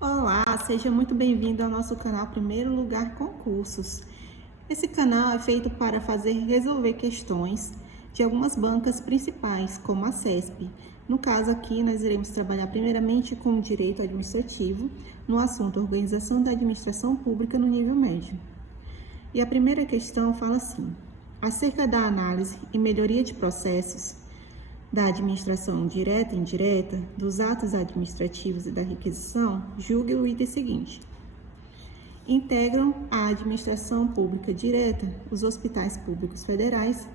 Olá, seja muito bem-vindo ao nosso canal Primeiro Lugar Concursos. Esse canal é feito para resolver questões de algumas bancas principais, como a CESP. No caso aqui, nós iremos trabalhar primeiramente com o direito administrativo, no assunto Organização da Administração Pública no nível médio. E a primeira questão fala assim: acerca da análise e melhoria de processos da administração direta e indireta, dos atos administrativos e da requisição, julgue o item seguinte. Integram a administração pública direta os hospitais públicos federais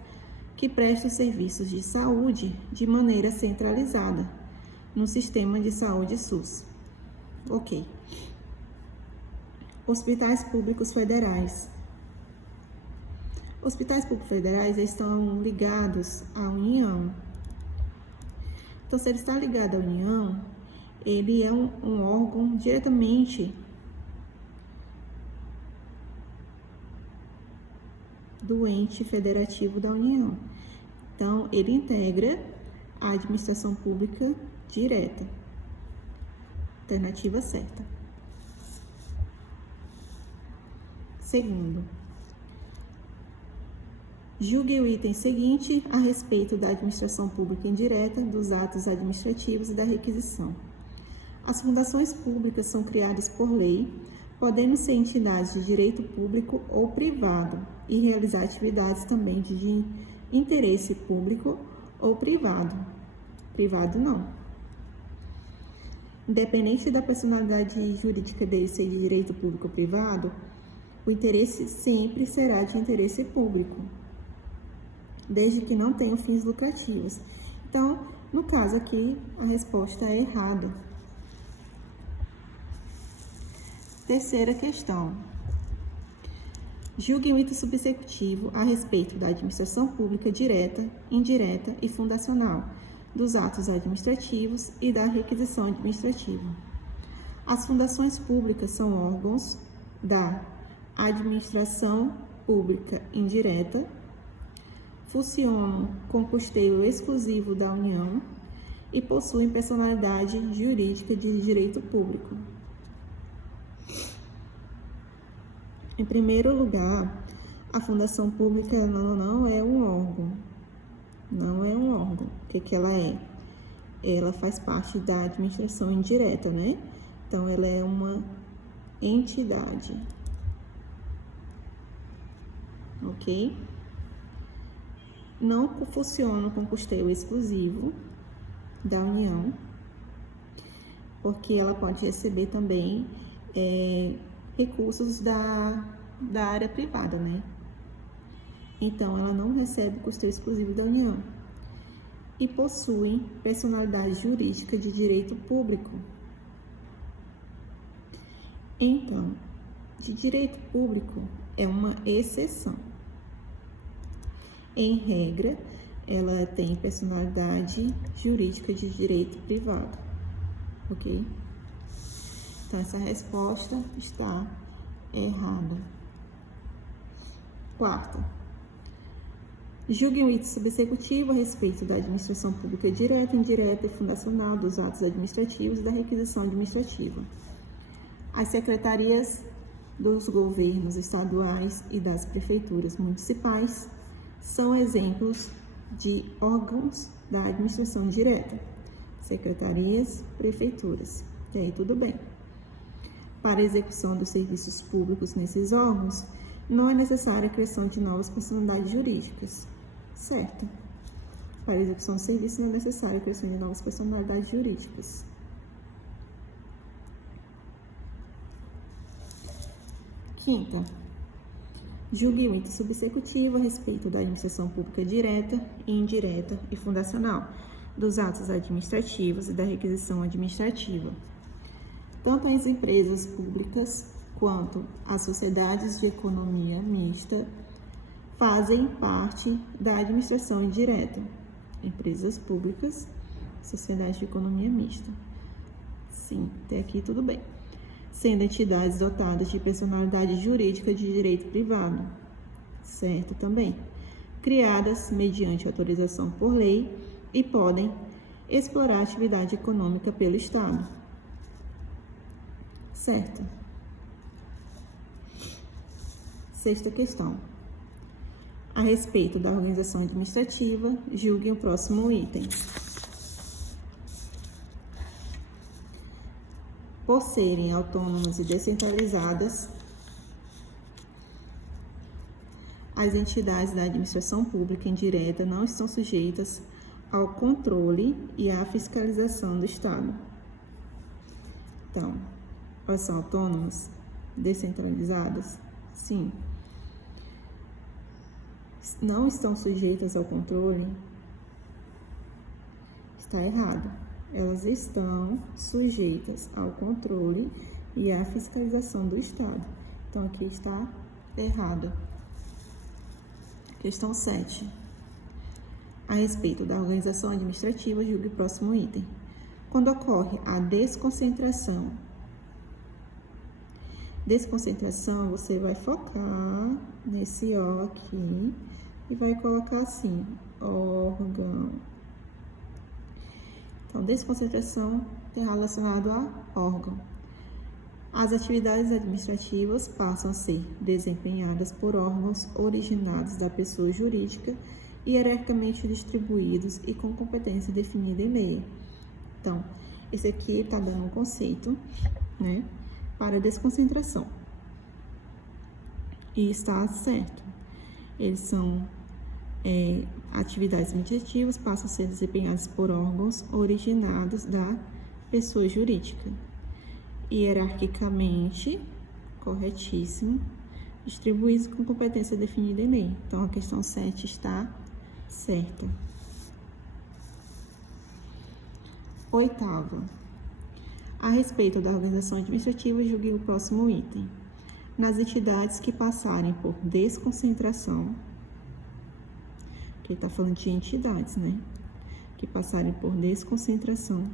que prestam serviços de saúde de maneira centralizada no sistema de saúde SUS. Ok. Hospitais públicos federais. Hospitais públicos federais estão ligados à União. Então, se ele está ligado à União, ele é um órgão diretamente do ente federativo da União. Então, ele integra a administração pública direta. Alternativa certa. Segundo, julgue o item seguinte a respeito da administração pública indireta, dos atos administrativos e da requisição. As fundações públicas são criadas por lei, podendo ser entidades de direito público ou privado e realizar atividades também de interesse público ou privado. Privado não. Independente da personalidade jurídica dele ser de direito público ou privado, o interesse sempre será de interesse público, desde que não tenham fins lucrativos. Então, no caso aqui, a resposta é errada. Terceira questão. Julgue o item subsecutivo a respeito da administração pública direta, indireta e fundacional, dos atos administrativos e da requisição administrativa. As fundações públicas são órgãos da administração pública indireta, funcionam com custeio exclusivo da União e possuem personalidade jurídica de direito público. Em primeiro lugar, a fundação pública não é um órgão. Não é um órgão. O que ela é? Ela faz parte da administração indireta, né? Então, ela é uma entidade. Ok? Não funciona com custeio exclusivo da União, porque ela pode receber também recursos da área privada, né? Então, ela não recebe custeio exclusivo da União. E possui personalidade jurídica de direito público. Então, de direito público é uma exceção. Em regra, ela tem personalidade jurídica de direito privado, ok? Então, essa resposta está errada. Quarta, julgue um item subsecutivo a respeito da administração pública direta, indireta e fundacional, dos atos administrativos e da requisição administrativa. As secretarias dos governos estaduais e das prefeituras municipais são exemplos de órgãos da administração direta, secretarias, prefeituras. E aí, tudo bem. Para a execução dos serviços públicos nesses órgãos, não é necessária a criação de novas personalidades jurídicas. Certo. Para a execução do serviço, não é necessária a criação de novas personalidades jurídicas. Quinta, julgue o item subsecutivo a respeito da administração pública direta, indireta e fundacional, dos atos administrativos e da requisição administrativa. Tanto as empresas públicas quanto as sociedades de economia mista fazem parte da administração indireta. Empresas públicas, sociedades de economia mista. Sim, até aqui tudo bem. Sendo entidades dotadas de personalidade jurídica de direito privado, certo também, criadas mediante autorização por lei e podem explorar atividade econômica pelo Estado. Certo. Sexta questão. A respeito da organização administrativa, julgue o próximo item. Por serem autônomas e descentralizadas, as entidades da administração pública indireta não estão sujeitas ao controle e à fiscalização do Estado. Então, elas são autônomas, descentralizadas? Sim. Não estão sujeitas ao controle? Está errado. Elas estão sujeitas ao controle e à fiscalização do Estado. Então, aqui está errado. Questão 7. A respeito da organização administrativa, julgue o próximo item. Quando ocorre a desconcentração, você vai focar nesse O aqui e vai colocar assim, órgão. Então, desconcentração é relacionado a órgão. As atividades administrativas passam a ser desempenhadas por órgãos originados da pessoa jurídica, hierarquicamente distribuídos e com competência definida em lei. Então, esse aqui está dando um conceito, né, para desconcentração. E está certo. Eles são atividades administrativas, passam a ser desempenhadas por órgãos originados da pessoa jurídica, hierarquicamente, corretíssimo, distribuídos com competência definida em lei. Então, a questão 7 está certa. Oitava. A respeito da organização administrativa, julgue o próximo item. Nas entidades que passarem por desconcentração, que está falando de entidades, né? Que passarem por desconcentração,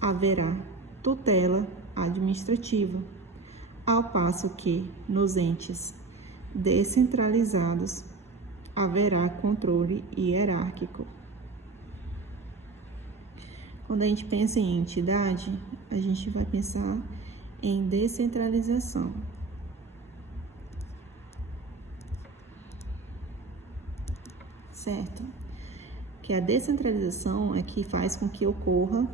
haverá tutela administrativa, ao passo que nos entes descentralizados haverá controle hierárquico. Quando a gente pensa em entidade, a gente vai pensar em descentralização. Certo? Que a descentralização é que faz com que ocorra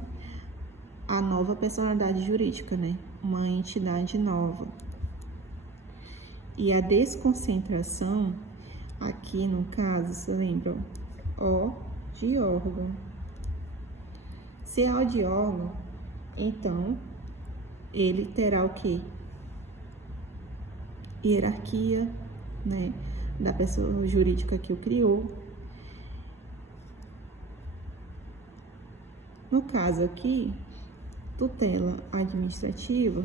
a nova personalidade jurídica, né? Uma entidade nova. E a desconcentração, aqui no caso, você lembra? O de órgão. Se é O de órgão, então ele terá o quê? Hierarquia, né? Da pessoa jurídica que o criou. No caso aqui, tutela administrativa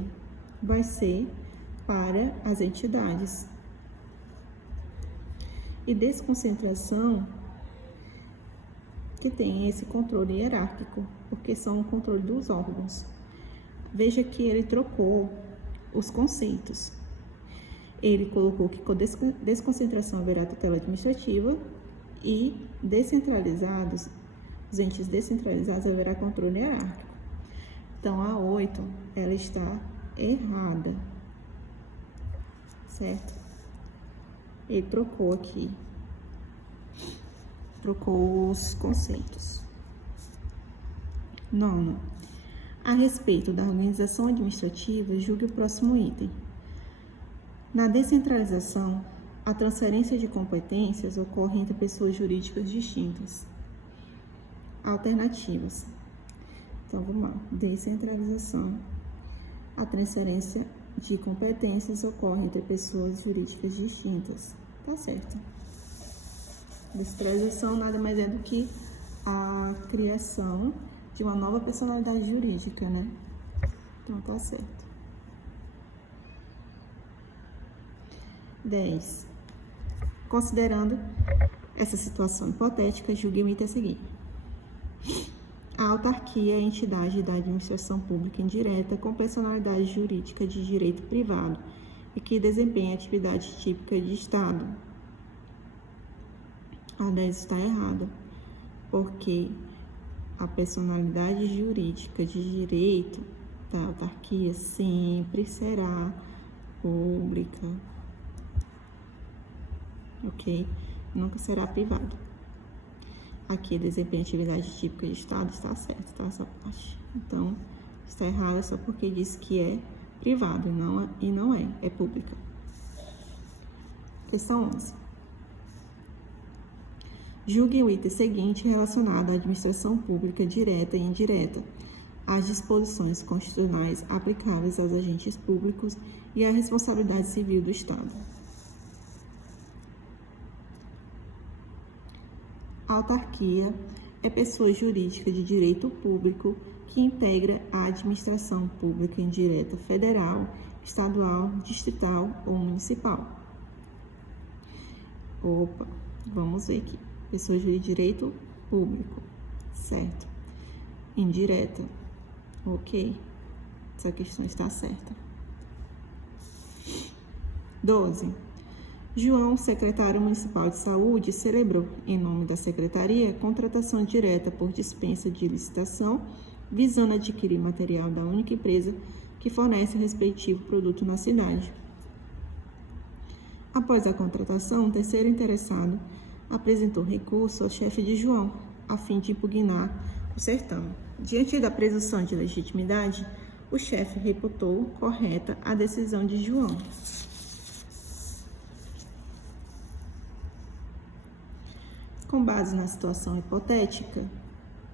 vai ser para as entidades. E desconcentração, que tem esse controle hierárquico, porque são o controle dos órgãos. Veja que ele trocou os conceitos. Ele colocou que com desconcentração haverá tutela administrativa e descentralizados, os entes descentralizados, haverá controle hierárquico. Então, a 8, ela está errada, certo? Ele trocou aqui, trocou os conceitos. 9. A respeito da organização administrativa, julgue o próximo item. Na descentralização, a transferência de competências ocorre entre pessoas jurídicas distintas. Alternativas. Então, vamos lá. Descentralização. A transferência de competências ocorre entre pessoas jurídicas distintas. Tá certo. Descentralização nada mais é do que a criação de uma nova personalidade jurídica, né? Então, tá certo. 10. Considerando essa situação hipotética, julgue o item a seguir. A autarquia é a entidade da administração pública indireta com personalidade jurídica de direito privado e que desempenha atividade típica de Estado. A 10 está errada, porque a personalidade jurídica de direito da autarquia sempre será pública, ok? Nunca será privado. Aqui, desempenho atividade típica de Estado, está certo, tá? Essa parte. Então, está errado só porque diz que é privado e não é pública. Questão 11. Julgue o item seguinte relacionado à administração pública direta e indireta, às disposições constitucionais aplicáveis aos agentes públicos e à responsabilidade civil do Estado. A autarquia é pessoa jurídica de direito público que integra a administração pública indireta federal, estadual, distrital ou municipal. Vamos ver aqui. Pessoa jurídica de direito público, certo? Indireta, ok. Essa questão está certa. 12. João, secretário municipal de saúde, celebrou, em nome da secretaria, contratação direta por dispensa de licitação, visando adquirir material da única empresa que fornece o respectivo produto na cidade. Após a contratação, o terceiro interessado apresentou recurso ao chefe de João, a fim de impugnar o certame. Diante da presunção de legitimidade, o chefe reputou correta a decisão de João. Com base na situação hipotética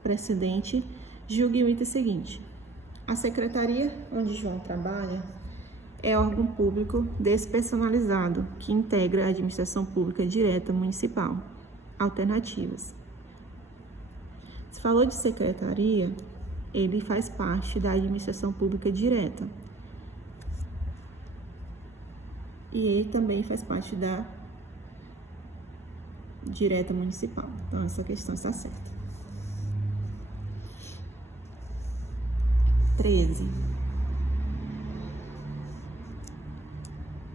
precedente, julgue o item seguinte. A secretaria onde João trabalha é órgão público despersonalizado que integra a administração pública direta municipal. Alternativas. Se falou de secretaria, ele faz parte da administração pública direta. E ele também faz parte da direta municipal. Então, essa questão está certa. 13.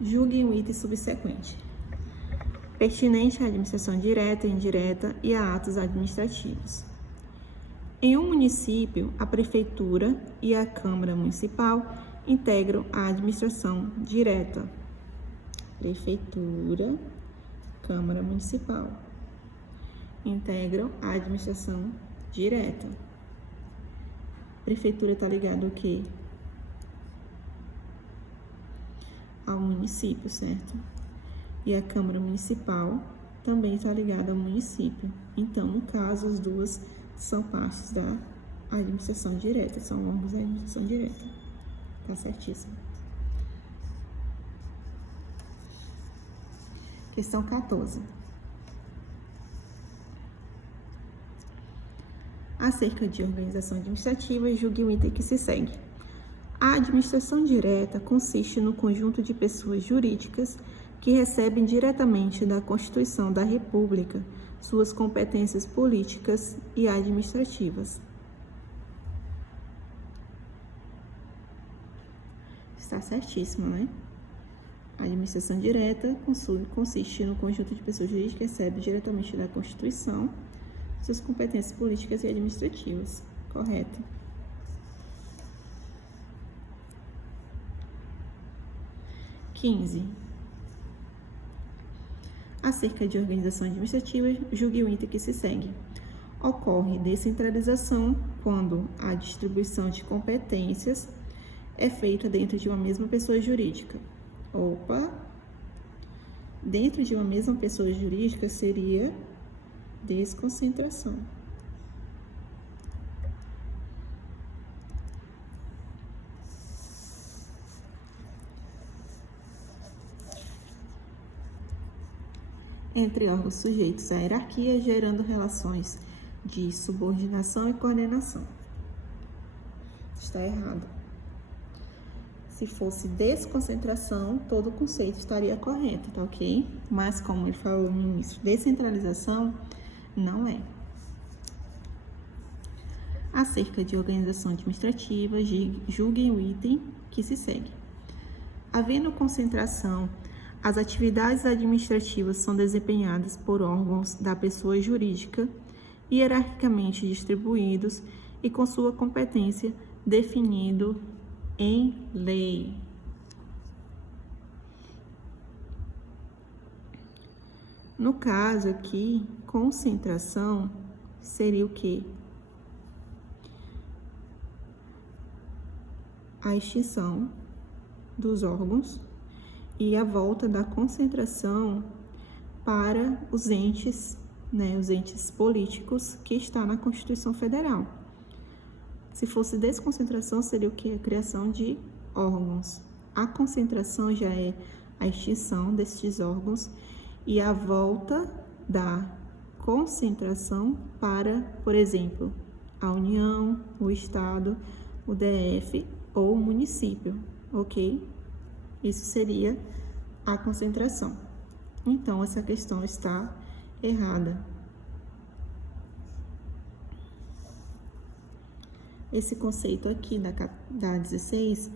Julgue o item subsequente, pertinente à administração direta e indireta e a atos administrativos. Em um município, a prefeitura e a Câmara Municipal integram a administração direta. Prefeitura, Câmara Municipal integram a administração direta. Prefeitura está ligada ao quê? Ao município, certo? E a Câmara Municipal também está ligada ao município. Então, no caso, as duas são partes da administração direta, são órgãos da administração direta. Tá certíssimo. Questão 14. Acerca de organização administrativa, julgue o item que se segue. A administração direta consiste no conjunto de pessoas jurídicas que recebem diretamente da Constituição da República suas competências políticas e administrativas. Está certíssimo, né? A administração direta consiste no conjunto de pessoas jurídicas que recebem diretamente da Constituição suas competências políticas e administrativas. Correto. Acerca de organização administrativa, julgue o item que se segue. Ocorre descentralização quando a distribuição de competências é feita dentro de uma mesma pessoa jurídica. Dentro de uma mesma pessoa jurídica seria desconcentração. Entre órgãos sujeitos à hierarquia, gerando relações de subordinação e coordenação. Está errado. Se fosse desconcentração, todo o conceito estaria correto, tá ok? Mas, como ele falou no início, descentralização não é. Acerca de organização administrativa, julguem o item que se segue. Havendo concentração, as atividades administrativas são desempenhadas por órgãos da pessoa jurídica, hierarquicamente distribuídos e com sua competência definido em lei. No caso aqui, concentração seria o quê? A extinção dos órgãos e a volta da concentração para os entes, os entes políticos que está na Constituição Federal. Se fosse desconcentração, seria o quê? A criação de órgãos. A concentração já é a extinção destes órgãos e a volta da concentração para, por exemplo, a União, o Estado, o DF ou o município, ok? Isso seria a concentração. Então, essa questão está errada. Esse conceito aqui da 16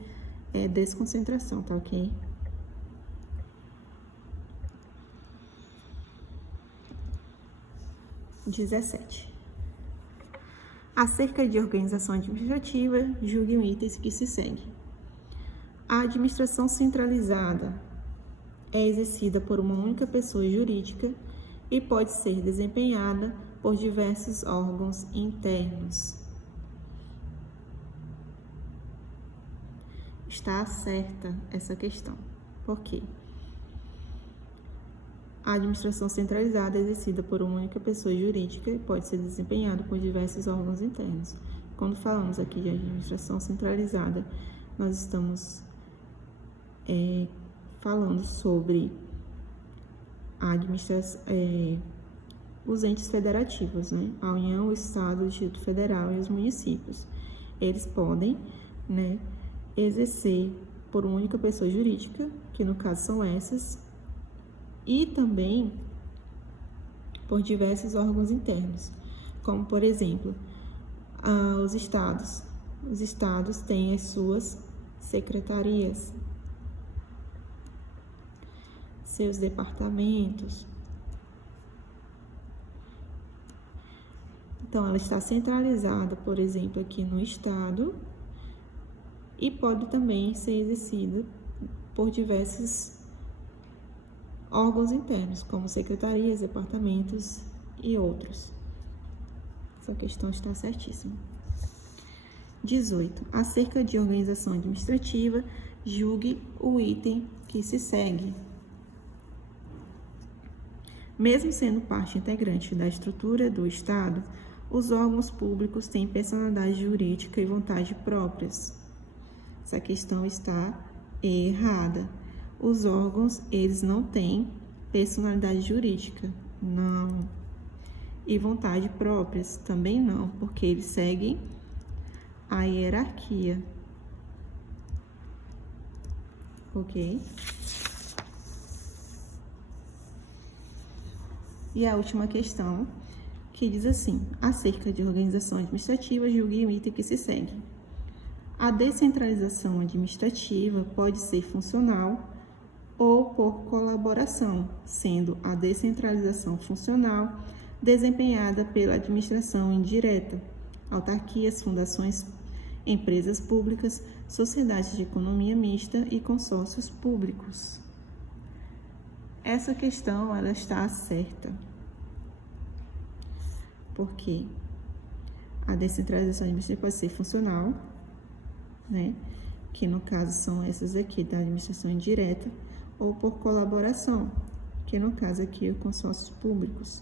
é desconcentração, tá ok? Acerca de organização administrativa, julgue os itens que se seguem. A administração centralizada é exercida por uma única pessoa jurídica e pode ser desempenhada por diversos órgãos internos. Está certa essa questão. Por quê? A administração centralizada é exercida por uma única pessoa jurídica e pode ser desempenhada por diversos órgãos internos. Quando falamos aqui de administração centralizada, nós estamos falando sobre a os entes federativos, a União, o Estado, o Distrito Federal e os municípios. Eles podem, exercer por uma única pessoa jurídica, que no caso são essas, e também por diversos órgãos internos, como, por exemplo, os estados. Os estados têm as suas secretarias, seus departamentos. Então, ela está centralizada, por exemplo, aqui no estado e pode também ser exercida por diversos órgãos internos, como secretarias, departamentos e outros. Essa questão está certíssima. 18. Acerca de organização administrativa, julgue o item que se segue. Mesmo sendo parte integrante da estrutura do Estado, os órgãos públicos têm personalidade jurídica e vontade próprias. Essa questão está errada. Os órgãos, eles não têm personalidade jurídica, não. E vontade próprias, também não, porque eles seguem a hierarquia. Ok? E a última questão, que diz assim: acerca de organização administrativa, julgue o item que se segue. A descentralização administrativa pode ser funcional ou por colaboração, sendo a descentralização funcional desempenhada pela administração indireta, autarquias, fundações, empresas públicas, sociedades de economia mista e consórcios públicos. Essa questão, ela está certa. Porque a descentralização administrativa pode ser funcional, que no caso são essas aqui da administração indireta, ou por colaboração, que no caso aqui é consórcios públicos.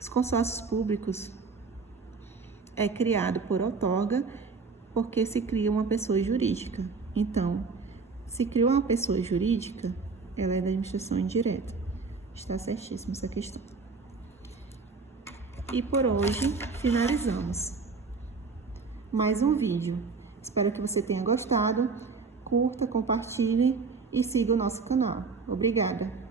Os consórcios públicos é criado por outorga porque se cria uma pessoa jurídica. Então, se criou uma pessoa jurídica, ela é da administração indireta. Está certíssima essa questão. E por hoje, finalizamos mais um vídeo. Espero que você tenha gostado. Curta, compartilhe e siga o nosso canal. Obrigada!